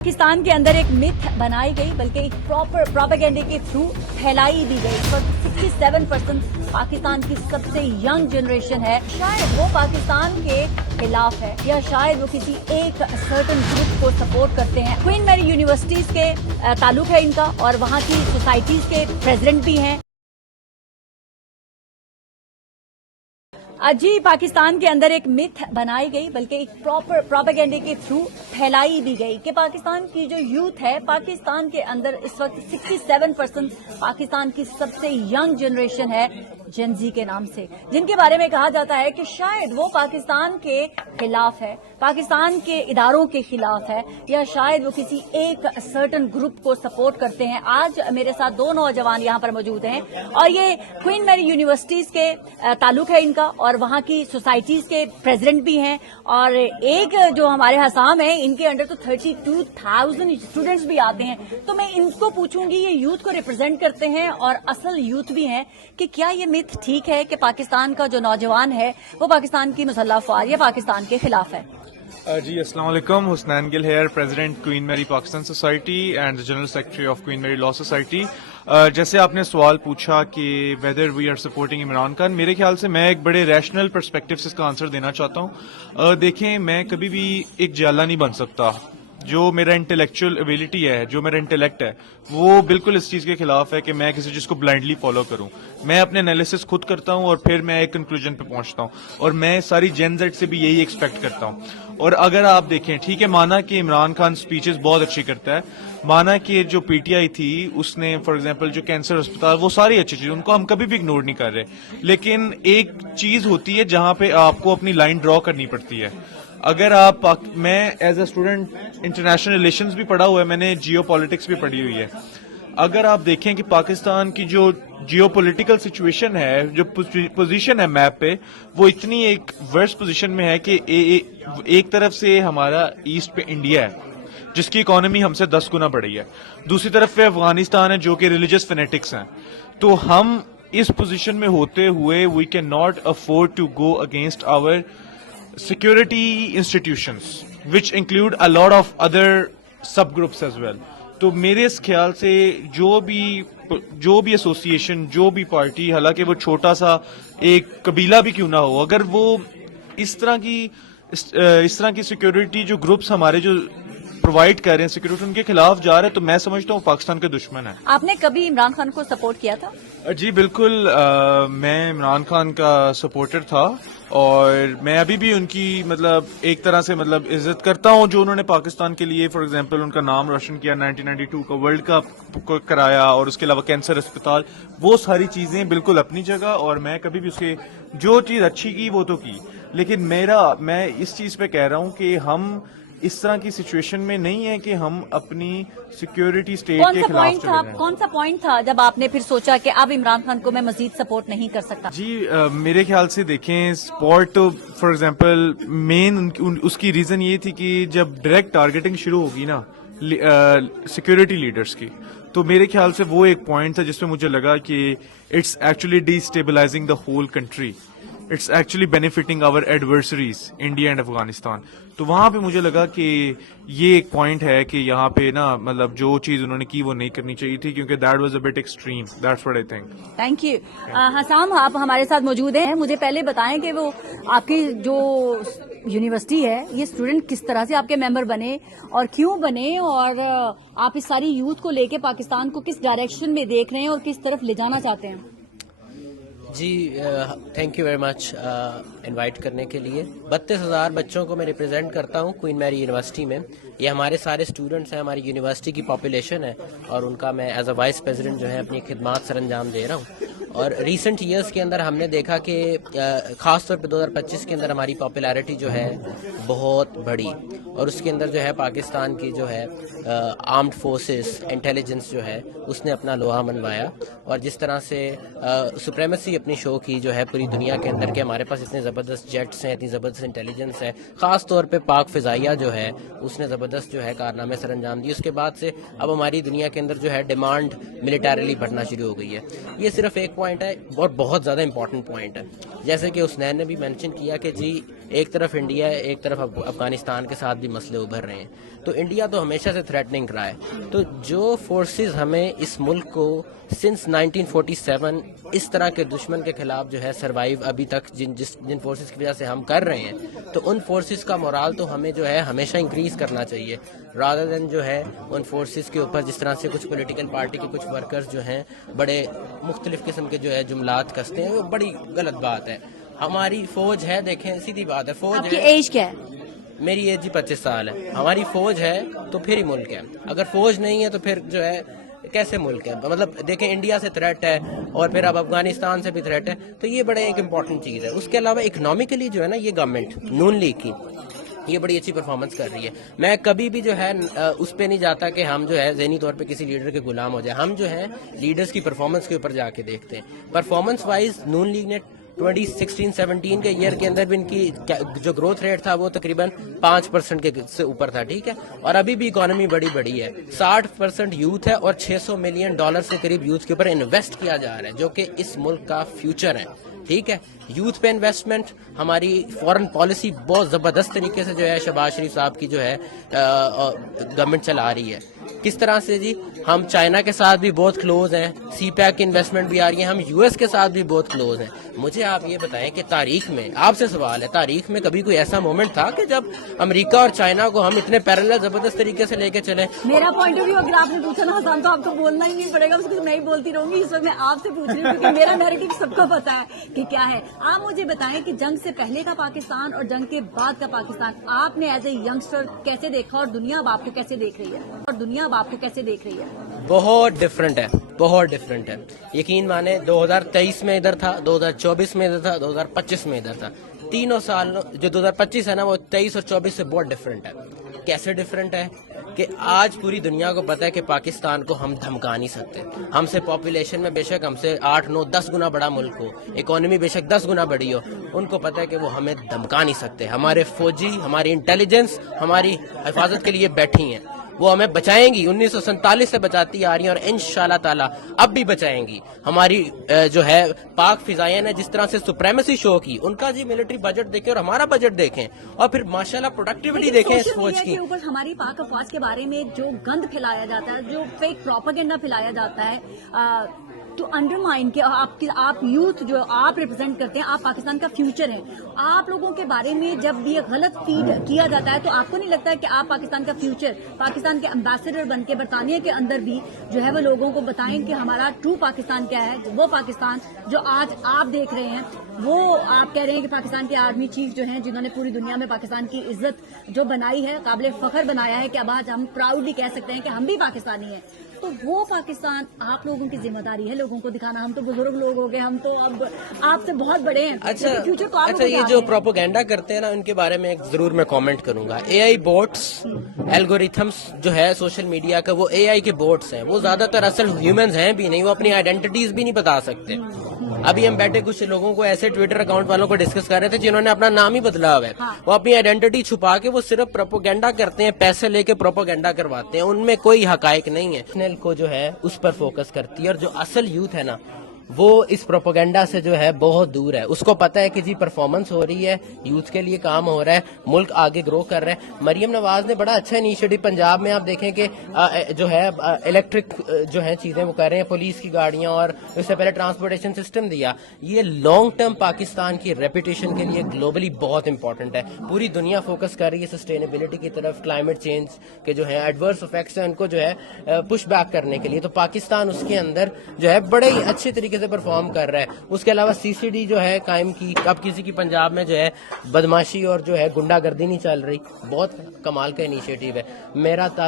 पाकिस्तान के अंदर एक मिथ बनाई गई, बल्कि एक प्रॉपर प्रोपेगेंडा के थ्रू फैलाई दी गई। पर 67% पाकिस्तान की सबसे यंग जनरेशन है, शायद वो पाकिस्तान के खिलाफ है या शायद वो किसी एक सर्टन ग्रुप को सपोर्ट करते हैं। क्वीन मैरी यूनिवर्सिटीज के ताल्लुक है इनका और वहाँ की सोसाइटीज के प्रेसिडेंट भी हैं। जी, पाकिस्तान के अंदर एक मिथ बनाई गई, बल्कि एक प्रॉपर प्रोपेगेंडा के थ्रू फैलाई दी गई कि पाकिस्तान की जो यूथ है, पाकिस्तान के अंदर इस वक्त 67% पाकिस्तान की सबसे यंग जनरेशन है, जेन ज़ी के नाम से, जिनके बारे में कहा जाता है कि शायद वो पाकिस्तान के खिलाफ है, पाकिस्तान के इदारों के खिलाफ है या शायद वो किसी एक सर्टन ग्रुप को सपोर्ट करते हैं। आज मेरे साथ दो नौजवान यहाँ पर मौजूद हैं और ये क्वीन मैरी यूनिवर्सिटीज के ताल्लुक है इनका और वहाँ की सोसाइटीज के प्रेसिडेंट भी हैं। और एक जो हमारे हसाम है, इनके अंडर तो 32,000 स्टूडेंट्स भी आते हैं। तो मैं इनको पूछूंगी, ये यूथ को रिप्रेजेंट करते हैं और असल यूथ भी हैं, कि क्या ये मिथ ठीक है कि पाकिस्तान का जो नौजवान है वो पाकिस्तान की मुसल्लह अफवाज या पाकिस्तान के खिलाफ है? जी, अस्सलाम वालेकुम। Husnain Gill here, president Queen Mary Pakistan society and general secretary of Queen Mary law society. जैसे आपने सवाल पूछा कि whether we are supporting Imran Khan, मेरे ख्याल से मैं एक बड़े रैशनल पर्सपेक्टिव से इसका आंसर देना चाहता हूँ। देखें, मैं कभी भी एक जाला नहीं बन सकता। जो मेरा इंटेलेक्चुअल एबिलिटी है, जो मेरा इंटेलेक्ट है, वो बिल्कुल इस चीज़ के खिलाफ है कि मैं किसी चीज़ को ब्लाइंडली फॉलो करूं। मैं अपने एनालिसिस खुद करता हूं और फिर मैं एक कंक्लूजन पे पहुंचता हूं, और मैं सारी जेन जेड से भी यही एक्सपेक्ट करता हूं। और अगर आप देखें, ठीक है, माना कि इमरान खान स्पीचेस बहुत अच्छी करता है, माना कि जो पीटीआई थी उसने फॉर एग्जांपल जो कैंसर अस्पताल, वो सारी अच्छी चीज़, उनको हम कभी भी इग्नोर नहीं कर रहे। लेकिन एक चीज़ होती है जहां पे आपको अपनी लाइन ड्रॉ करनी पड़ती है। अगर आप, मैं as a student international relations भी पढ़ा हुआ है, मैंने जियो पॉलिटिक्स भी पढ़ी हुई है। अगर आप देखें कि पाकिस्तान की जो जियो पॉलिटिकल सिचुएशन है, जो पोजीशन है मैप पे, वो इतनी एक वर्स्ट पोजीशन में है कि एक तरफ से हमारा ईस्ट पे इंडिया है जिसकी इकोनॉमी हमसे 10 गुना बढ़ी है, दूसरी तरफ पे अफगानिस्तान है जो कि रिलीजियस फेनेटिक्स हैं। तो हम इस पोजीशन में होते हुए we can not afford to go against our security institutions which include a lot of other subgroups as well। तो मेरे इस ख्याल से जो भी एसोसिएशन, जो भी पार्टी, हालांकि वो छोटा सा एक कबीला भी क्यों ना हो, अगर वो इस तरह की सिक्योरिटी जो ग्रुप्स हमारे जो प्रोवाइड कर रहे हैं सिक्योरिटी, उनके खिलाफ जा रहे हैं, तो मैं समझता हूँ पाकिस्तान के दुश्मन है। आपने कभी इमरान खान को सपोर्ट किया था? जी बिल्कुल, मैं इमरान खान का सपोर्टर था और मैं अभी भी उनकी एक तरह से इज्जत करता हूं जो उन्होंने पाकिस्तान के लिए फॉर एग्जांपल उनका नाम रोशन किया, 1992 का वर्ल्ड कप कराया, और उसके अलावा कैंसर अस्पताल, वो सारी चीजें बिल्कुल अपनी जगह। और मैं कभी भी उसके जो चीज अच्छी की वो तो की, लेकिन मैं इस चीज पे कह रहा हूं कि हम इस तरह की सिचुएशन में नहीं है कि हम अपनी सिक्योरिटी स्टेट के खिलाफ चले जाएं। कौन सा पॉइंट था जब आपने फिर सोचा कि अब इमरान खान को मैं मजीद सपोर्ट नहीं कर सकता? जी, मेरे ख्याल से देखें, सपोर्ट तो फॉर एग्जांपल मेन उसकी रीजन ये थी कि जब डायरेक्ट टारगेटिंग शुरू होगी ना सिक्योरिटी लीडर्स की, तो मेरे ख्याल से वो एक पॉइंट था जिसमें मुझे लगा कि it's actually destabilising the whole country, it's actually benefiting our adversaries India and Afghanistan. तो वहां पे मुझे लगा कि ये एक पॉइंट है कि यहाँ पे ना जो चीज उन्होंने की वो नहीं करनी चाहिए थी, क्योंकि that was a bit extreme. That's what I think. Thank you. Hasam, आप हमारे साथ मौजूद हैं। मुझे पहले बताएं कि वो आपकी जो यूनिवर्सिटी है, ये स्टूडेंट किस तरह से आपके मेंबर बने और क्यों बने, और आप इस सारी यूथ को लेके पाकिस्तान को किस डायरेक्शन में देख रहे हैं और किस तरफ ले जाना चाहते हैं? जी, thank you very much invite करने के लिए। 32,000 बच्चों को मैं रिप्रेजेंट करता हूँ क्वीन मैरी यूनिवर्सिटी में। ये हमारे सारे स्टूडेंट्स हैं, हमारी यूनिवर्सिटी की पॉपुलेशन है, और उनका मैं एज अ वाइस प्रेसिडेंट जो है अपनी खिदमत सर अंजाम दे रहा हूँ। और रीसेंट ईयर्स के अंदर हमने देखा कि ख़ास तौर पे 2025 के अंदर हमारी पॉपुलैरिटी जो है बहुत बढ़ी, और उसके अंदर जो है पाकिस्तान की जो है आर्म्ड फोर्सेस, इंटेलिजेंस जो है उसने अपना लोहा मनवाया, और जिस तरह से सुप्रेमेसी अपनी शो की जो है पूरी दुनिया के अंदर के हमारे पास इतने ज़बरदस्त जेट्स हैं, इतनी ज़बरदस्त इंटेलिजेंस है, ख़ास तौर पे पाक फ़िज़ाइया जो है उसने ज़बरदस्त जो है कारनामे सर अंजाम दिए। उसके बाद से अब हमारी दुनिया के अंदर जो है डिमांड मिलिटरीली बढ़ना शुरू हो गई है। ये सिर्फ एक पॉइंट है और बहुत ज़्यादा इंपॉर्टेंट पॉइंट है। जैसे कि हुसनैन ने भी मेंशन किया कि जी ایک طرف انڈیا ہے، ایک طرف افغانستان کے ساتھ بھی مسئلے ابھر رہے ہیں. تو انڈیا تو ہمیشہ سے تھریٹنگ رہا ہے. تو جو فورسز ہمیں اس ملک کو سنس 1947 اس طرح کے دشمن کے خلاف جو ہے سروائیو ابھی تک جن فورسز کی وجہ سے ہم کر رہے ہیں، تو ان فورسز کا مورال تو ہمیں جو ہے ہمیشہ انکریز کرنا چاہیے، رادر دین جو ہے ان فورسز کے اوپر جس طرح سے کچھ پولیٹیکل پارٹی کے کچھ ورکرز جو ہیں بڑے مختلف قسم کے جو ہے جملات کستے ہیں. وہ بڑی غلط بات ہے. ہماری فوج ہے، دیکھیں سیدھی بات ہے، فوج آپ کی ہے. ایج کیا ہے؟ میری ایج 25 سال ہے. ہماری فوج ہے تو پھر ہی ملک ہے. اگر فوج نہیں ہے تو پھر جو ہے کیسے ملک ہے؟ مطلب دیکھیں انڈیا سے تھریٹ ہے اور پھر اب افغانستان سے بھی تھریٹ ہے. تو یہ بڑے ایک امپورٹنٹ چیز ہے. اس کے علاوہ اکنامکلی جو ہے نا یہ گورنمنٹ نون لیگ کی یہ بڑی اچھی پرفارمنس کر رہی ہے. میں کبھی بھی جو ہے اس پہ نہیں جاتا کہ ہم جو ہے ذہنی طور پہ کسی لیڈر کے غلام ہو جائے. ہم جو ہے لیڈرز کی پرفارمنس کے اوپر جا کے دیکھتے ہیں. پرفارمنس وائز نون لیگ نے 2016-17 کے ایئر کے اندر بھی ان کی جو گروتھ ریٹ تھا وہ تقریباً 5% کے سے اوپر تھا. ٹھیک ہے. اور ابھی بھی اکانومی بڑی ہے. 60% یوتھ ہے اور $600 ملین سے قریب یوتھ کے اوپر انویسٹ کیا جا رہا ہے جو کہ اس ملک کا فیوچر ہے. ٹھیک ہے. یوتھ پہ انویسٹمنٹ، ہماری فورن پالیسی بہت زبردست طریقے سے جو ہے شہباز شریف صاحب کی جو ہے گورنمنٹ چلا رہی ہے. کس طرح سے جی ہم چائنا کے ساتھ بھی بہت کلوز ہیں، سی پیک کی انویسٹمنٹ بھی آ رہی ہے، ہم یو ایس کے ساتھ بھی بہت کلوز ہیں. مجھے آپ یہ بتائیں کہ تاریخ میں، آپ سے سوال ہے، تاریخ میں کبھی کوئی ایسا مومنٹ تھا کہ جب امریکہ اور چائنا کو ہم اتنے پیرلل زبردست طریقے سے لے کے چلیں؟ میرا پوائنٹ آف ویو اگر آپ نے پوچھا نا حسان، تو آپ کو بولنا ہی نہیں پڑے گا، اس کو میں ہی بولتی رہوں گی. اس وقت میں آپ سے پوچھ رہی ہوں کیونکہ میرا نیریٹو سب کو پتا ہے کہ کیا ہے. آپ مجھے بتائیں کہ جنگ سے پہلے کا پاکستان اور جنگ کے بعد کا پاکستان آپ نے ایز اے ینگسٹر کیسے دیکھا، اور دنیا اب آپ کو کیسے دیکھ رہی ہے؟ بہت ڈفرینٹ ہے، بہت ڈفرینٹ ہے. یقین مانے 2023 میں ادھر تھا، 2024 میں ادھر تھا، 2025 میں ادھر تھا. تینوں سال جو 2025 ہے نا وہ 23 اور 24 سے بہت ڈفرینٹ ہے. کیسے ڈفرینٹ ہے کہ آج پوری دنیا کو پتا ہے کہ پاکستان کو ہم دھمکا نہیں سکتے. ہم سے پاپولیشن میں بے شک ہم سے 8-9-10 گنا بڑا ملک ہو، اکانومی بے شک 10 گنا بڑی ہو، ان کو پتا ہے کہ وہ ہمیں دھمکا نہیں سکتے. ہمارے فوجی، ہماری انٹیلیجنس ہماری حفاظت کے لیے بیٹھی ہیں، وہ ہمیں بچائیں گی. 1947 سے بچاتی آ رہی ہیں اور انشاءاللہ تعالی اب بھی بچائیں گی. ہماری جو ہے پاک فضائیہ نے جس طرح سے سپریمیسی شو کی، ان کا جی ملٹری بجٹ دیکھیں اور ہمارا بجٹ دیکھیں اور پھر ماشاءاللہ پروڈکٹیوٹی دیکھیں اس فوج کی. اوپر ہماری پاک افواج کے بارے میں جو گند پھیلایا جاتا ہے، جو فیک پروپیگنڈا پھیلایا جاتا ہے ٹو انڈرمائن کہ آپ یوتھ جو آپ ریپرزینٹ کرتے ہیں، آپ پاکستان کا فیوچر ہیں. آپ لوگوں کے بارے میں جب یہ غلط فیڈ کیا جاتا ہے تو آپ کو نہیں لگتا ہے کہ آپ پاکستان کا فیوچر، پاکستان کے امبیسڈر بن کے برطانیہ کے اندر بھی جو ہے وہ لوگوں کو بتائیں کہ ہمارا ٹرو پاکستان کیا ہے؟ وہ پاکستان جو آج آپ دیکھ رہے ہیں، وہ آپ کہہ رہے ہیں کہ پاکستان کے آرمی چیف جو ہیں جنہوں نے پوری دنیا میں پاکستان کی عزت جو بنائی ہے، قابل فخر بنایا ہے کہ اب آج ہم پراؤڈلی کہہ سکتے ہیں کہ ہم بھی پاکستانی ہیں. تو وہ پاکستان آپ لوگوں کی ذمہ داری ہے لوگوں کو دکھانا. ہم تو بزرگ لوگ ہو گئے، ہم تو اب آپ سے بہت بڑے ہیں. اچھا یہ جو پروپیگنڈا کرتے ہیں نا ان کے بارے میں ایک ضرور میں کامنٹ کروں گا. اے آئی بوٹس، الگوریتھمس جو ہے سوشل میڈیا کا، وہ اے آئی کے بوٹس ہیں. وہ زیادہ تر اصل ہیومنز ہیں بھی نہیں، وہ اپنی آئیڈینٹیز بھی نہیں بتا سکتے. ابھی ہم بیٹھے کچھ لوگوں کو ایسے ٹویٹر اکاؤنٹ والوں کو ڈسکس کر رہے تھے جنہوں نے اپنا نام ہی بدلا ہوا ہے. وہ اپنی آئیڈینٹی چھپا کے وہ صرف پروپیگنڈا کرتے ہیں، پیسے لے کے پروپیگنڈا کرواتے ہیں. ان میں کوئی حقائق نہیں ہے. نیشنل کو جو ہے اس پر فوکس کرتی ہے اور جو اصل یوتھ ہے نا وہ اس پروپیگنڈا سے جو ہے بہت دور ہے. اس کو پتا ہے کہ جی پرفارمنس ہو رہی ہے، یوتھ کے لیے کام ہو رہا ہے، ملک آگے گرو کر رہا ہے. مریم نواز نے بڑا اچھا انیشیٹو پنجاب میں آپ دیکھیں کہ جو ہے الیکٹرک جو ہے چیزیں وہ کر رہے ہیں، پولیس کی گاڑیاں، اور اس سے پہلے ٹرانسپورٹیشن سسٹم دیا. یہ لانگ ٹرم پاکستان کی ریپوٹیشن کے لیے گلوبلی بہت امپورٹنٹ ہے. پوری دنیا فوکس کر رہی ہے سسٹینیبلٹی کی طرف، کلائمیٹ چینج کے جو ہے ایڈورس افیکٹس ہیں ان کو جو ہے پش بیک کرنے کے لیے. تو پاکستان اس کے اندر جو ہے بڑے ہی اچھے طریقے سے پرفارم کر رہا ہے. اس کے علاوہ سی سی ڈی جو ہے قائم کی. اب کسی کی پنجاب میں جو ہے بدماشی اور جو ہے گنڈا گردی نہیں چل رہی. بہت کمال کا انیشیٹو ہے.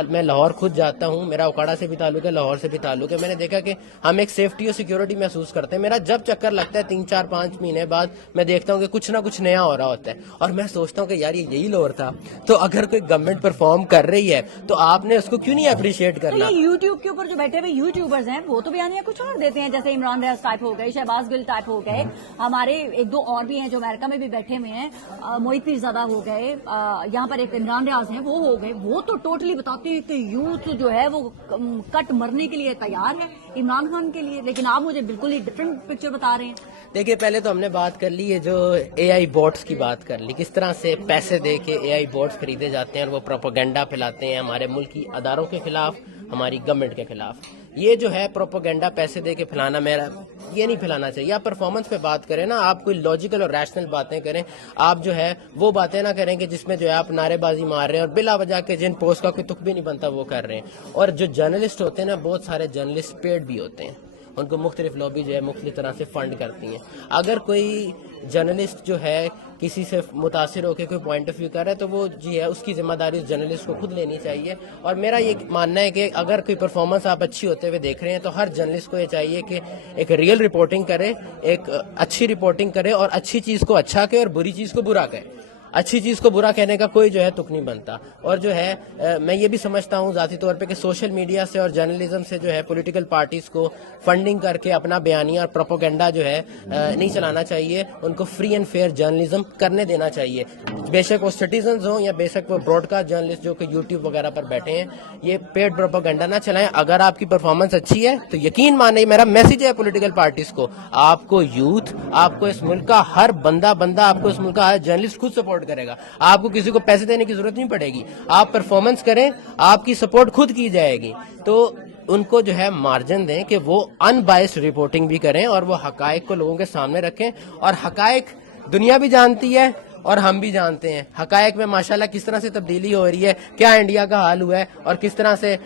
میں لاہور خود جاتا ہوں، میرا اوکاڑا سے بھی تعلق ہے، لاہور سے بھی تعلق ہے. میں نے دیکھا کہ ہم ایک سیفٹی اور سیکیورٹی محسوس کرتے ہیں. میرا جب چکر لگتا ہے 3-4-5 مہینے بعد میں دیکھتا ہوں کہ کچھ نہ کچھ نیا ہو رہا ہوتا ہے اور میں سوچتا ہوں کہ یار یہی لاہور تھا. تو اگر کوئی گورنمنٹ پرفارم کر رہی ہے تو آپ نے اس کو کیوں نہیں اپریشیٹ کرنا؟ یوٹیوب کے اوپر جو بیٹھے ہوئے یوٹیوبرز ہیں وہ تو بیانیہ کچھ اور دیتے ہیں، جیسے عمران ریاض अब्बास टाइप हो गए, शहबाज गिल टाइप हो गए, हमारे एक दो और भी हैं जो अमेरिका में भी बैठे हुए हैं, मोहित पीरज़ादा हो गए, यहाँ पर एक इमरान रियाज हैं, वो हो गए। वो तो टोटली बताते हैं कि यूथ जो है वो कट मरने के लिए तैयार है इमरान खान के लिए, लेकिन आप मुझे बिल्कुल ही डिफरेंट पिक्चर बता रहे हैं। देखिए, पहले तो हमने बात कर ली है, जो AI बोट्स की बात कर ली, किस तरह से पैसे दे के AI बोट्स खरीदे जाते हैं और वो प्रोपोगेंडा फैलाते हैं हमारे मुल्क की अदारों के खिलाफ, हमारी गवर्नमेंट के खिलाफ। ये जो है प्रोपोगेंडा पैसे दे के फैलाना, मेरा ये नहीं फैलाना चाहिए। आप परफॉर्मेंस पे बात करें ना, आप कोई लॉजिकल और रैशनल बातें करें, आप जो है वो बातें ना करें कि जिसमें जो है आप नारेबाजी मार रहे हैं और बिला वजह के जिन पोस्ट का कोई तुक भी नहीं बनता वो कर रहे हैं। और जो जर्नलिस्ट होते हैं ना, बहुत सारे जर्नलिस्ट पेड भी होते हैं, उनको मुख्तलिफ लॉबी जो है मुख्तलिफ तरह से फंड करती हैं। अगर कोई जर्नलिस्ट जो है किसी से मुतासिर होकर कोई पॉइंट ऑफ व्यू कर रहा है तो वो जी है उसकी जिम्मेदारी उस जर्नलिस्ट को खुद लेनी चाहिए। और मेरा ये मानना है कि अगर कोई परफॉर्मेंस आप अच्छी होते हुए देख रहे हैं तो हर जर्नलिस्ट को ये चाहिए कि एक रियल रिपोर्टिंग करे, एक अच्छी रिपोर्टिंग करे और अच्छी चीज़ को अच्छा कहे और बुरी चीज़ को बुरा कहे। अच्छी चीज़ को बुरा कहने का कोई जो है तुक नहीं बनता। और जो है मैं ये भी समझता हूँ ज़ाती तौर पे कि सोशल मीडिया से और जर्नलिज्म से जो है पॉलिटिकल पार्टीज़ को फंडिंग करके अपना बयानिया और प्रोपोगेंडा जो है नहीं चलाना चाहिए। उनको फ्री एंड फेयर जर्नलिज्म करने देना चाहिए, बेशक वो सिटीजन्स हों या बेशक वो ब्रॉडकास्ट जर्नलिस्ट जो कि यूट्यूब वगैरह पर बैठे हैं। ये पेड प्रोपोगेंडा ना चलाएं। अगर आपकी परफॉर्मेंस अच्छी है तो यकीन माने, मेरा मैसेज है पॉलिटिकल पार्टीज़ को, आपको यूथ, आपको इस मुल्क का हर बंदा आपको इस मुल्क का हर जर्नलिस्ट खुद सपोर्ट करेगा। आपको किसी को पैसे देने की जरूरत नहीं पड़ेगी। आप परफॉर्मेंस करें, आपकी सपोर्ट खुद की जाएगी। तो उनको जो है मार्जिन दें कि वो अनबायस्ड रिपोर्टिंग भी करें और वो हकायक को लोगों के सामने रखें। और हकायक दुनिया भी जानती है और हम भी जानते हैं। हकायक में माशाल्लाह किस तरह से तब्दीली हो रही है, क्या इंडिया का हाल हुआ है और किस तरह से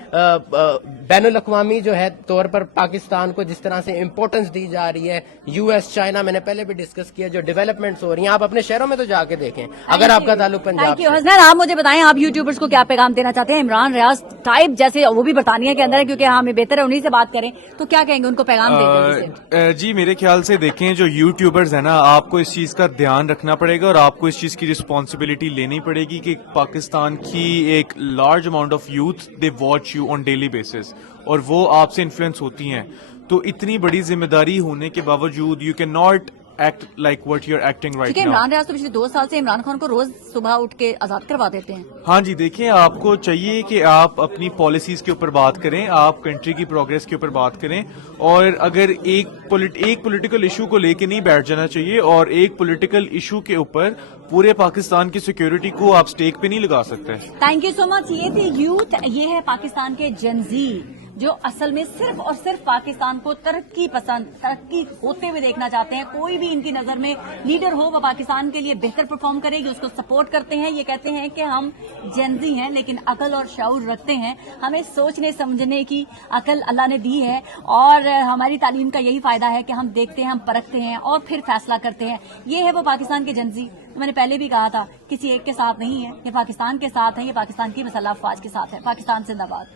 बैनुल अक़वामी जो है तौर पर पाकिस्तान को जिस तरह से इम्पोर्टेंस दी जा रही है। US, चाइना, मैंने पहले भी डिस्कस किया, जो डेवलपमेंट्स हो रही हैं, आप अपने शहरों में तो जाके देखें अगर आपका ताल्लुक पंजाब से। हसनैन, आप मुझे बताएं, आप यूट्यूबर्स को क्या पैगाम देना चाहते हैं? इमरान रियाज टाइप जैसे, वो भी बरतानिया के अंदर है क्योंकि हमें बेहतर है उन्हीं से बात करें, तो क्या कहेंगे उनको पैगाम देंगे? जी मेरे ख्याल से देखें, जो यूट्यूबर्स है ना, आपको इस चीज़ का ध्यान रखना पड़ेगा और आपको इस चीज़ की रिस्पॉन्सिबिलिटी लेनी पड़ेगी कि पाकिस्तान की एक large amount of youth they watch you on daily basis और वो आपसे इन्फ्लुएंस होती हैं। तो इतनी बड़ी जिम्मेदारी होने के बावजूद you can not act like what you are acting right now. Imran Riaz तो पिछले 2 साल से इमरान खान को रोज सुबह उठ के आजाद करवा देते हैं। हाँ जी, देखिए, आपको चाहिए कि आप अपनी पॉलिसीज के ऊपर बात करें, आप कंट्री की प्रोग्रेस के ऊपर बात करें और अगर एक पॉलिटिकल इशू को लेके नहीं बैठ जाना चाहिए और एक पॉलिटिकल इशू के ऊपर पूरे पाकिस्तान की सिक्योरिटी को आप स्टेक पे नहीं लगा सकते। Thank you so much. ये थी यूथ, ये है पाकिस्तान के जनजी जो असल में सिर्फ और सिर्फ पाकिस्तान को तरक्की होते हुए देखना चाहते हैं। कोई भी इनकी नजर में लीडर हो वो पाकिस्तान के लिए बेहतर परफॉर्म करेगी, उसको सपोर्ट करते हैं। ये कहते हैं कि हम जेनजी हैं लेकिन अकल और शऊर रखते हैं, हमें सोचने समझने की अकल अल्लाह ने दी है और हमारी तालीम का यही फायदा है कि हम देखते हैं, हम परखते हैं और फिर फैसला करते हैं। ये है वो पाकिस्तान के जेनजी। तो मैंने पहले भी कहा था, किसी एक के साथ नहीं है, ये पाकिस्तान के साथ है, ये पाकिस्तान की मुसल्लह अफवाज के साथ है। पाकिस्तान जिंदाबाद।